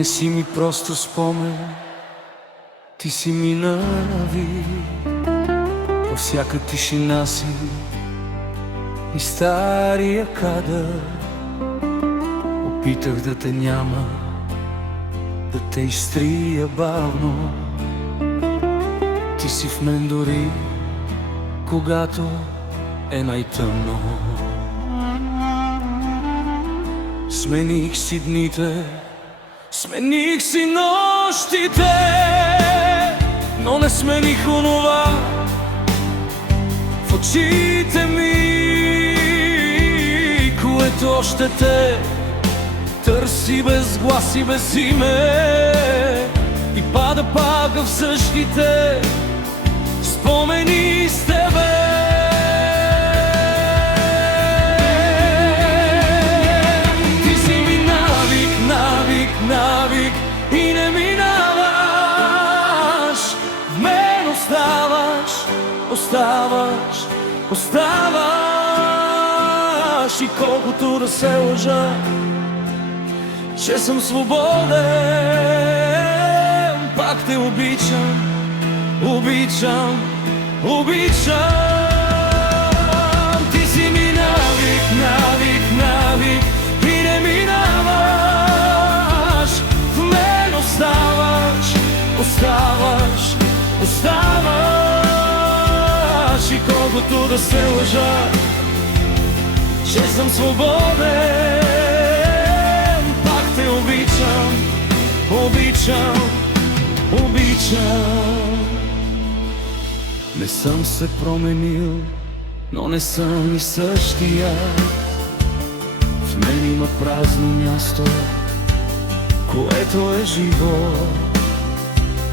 Не си ми просто спомен, ти си ми навик. Във всяка тишина си и стария кадър. Опитах да те няма, да те изтрия бавно. Ти си в мен дори, когато е най-тъмно. Смених си дните, смених си нощите, но не смених онова в очите ми, което още те търси без глас и без име и пада пак в същите спомени с тебе. Ти си ми навик, навик, навик и не минаваш. В мен оставаш, оставаш, оставаш. И колкото да се лъжа, че съм свободен, пак те обичам, обичам, обичам. Ти си ми навик, навик, навик и не минаваш. В мен оставаш, оставаш, оставаш. И колкото да се лъжа, че съм свободен, пак те обичам, обичам, обичам. Не съм се променил, но не съм и същия. В мен има празно място, което е живо.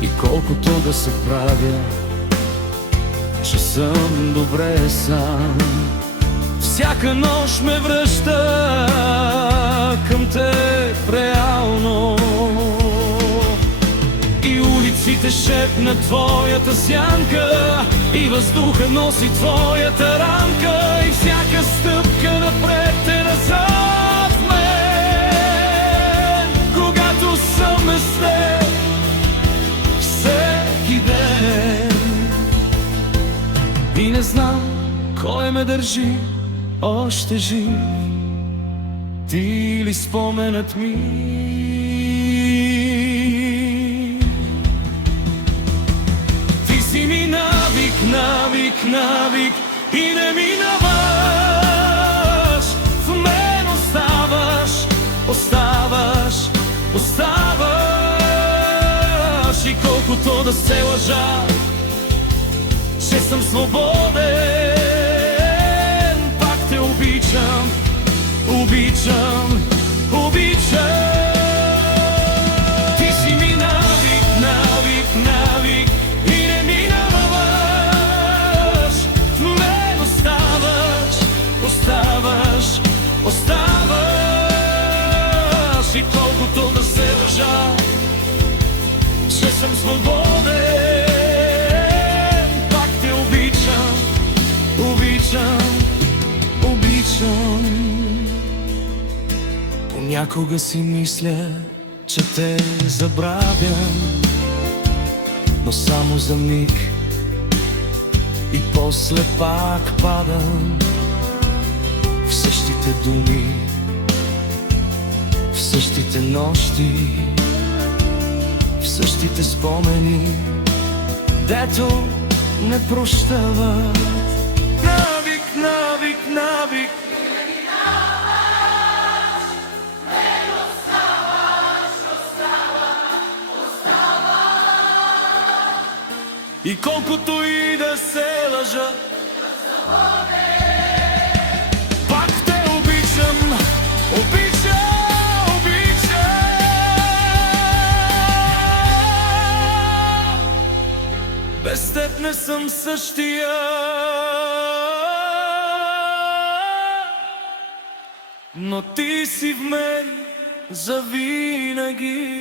И колкото да се правя, че съм добре сам, всяка нощ ме връща към теб реално. И улиците шепнат твоята сянка, и въздуха носи твоята рамка, и всяка стъпка напред е назад в мен, когато съм с теб всеки ден. И не знам кой ме държи още жив, ти ли споменът ми? Ти си ми навик, навик, навик и не минаваш. В мен оставаш, оставаш, оставаш. И колкото да се лъжа, че съм свободен, пак те обичам, обичам, обичам. Ти си ми навик, навик, навик и не минаваш. В мен оставаш, оставаш, оставаш. И колкото да се лъжа, че съм свободен, пак те обичам, обичам, обичам. Понякога си мисля, че те забравям, но само за миг и после пак падам в същите думи, в същите нощи, в същите спомени, дето не прощават. Навик, навик, навик и колкото и да се лъжа, пак те обичам, обичам, обичам. Без теб не съм същия, но ти си в мен завинаги.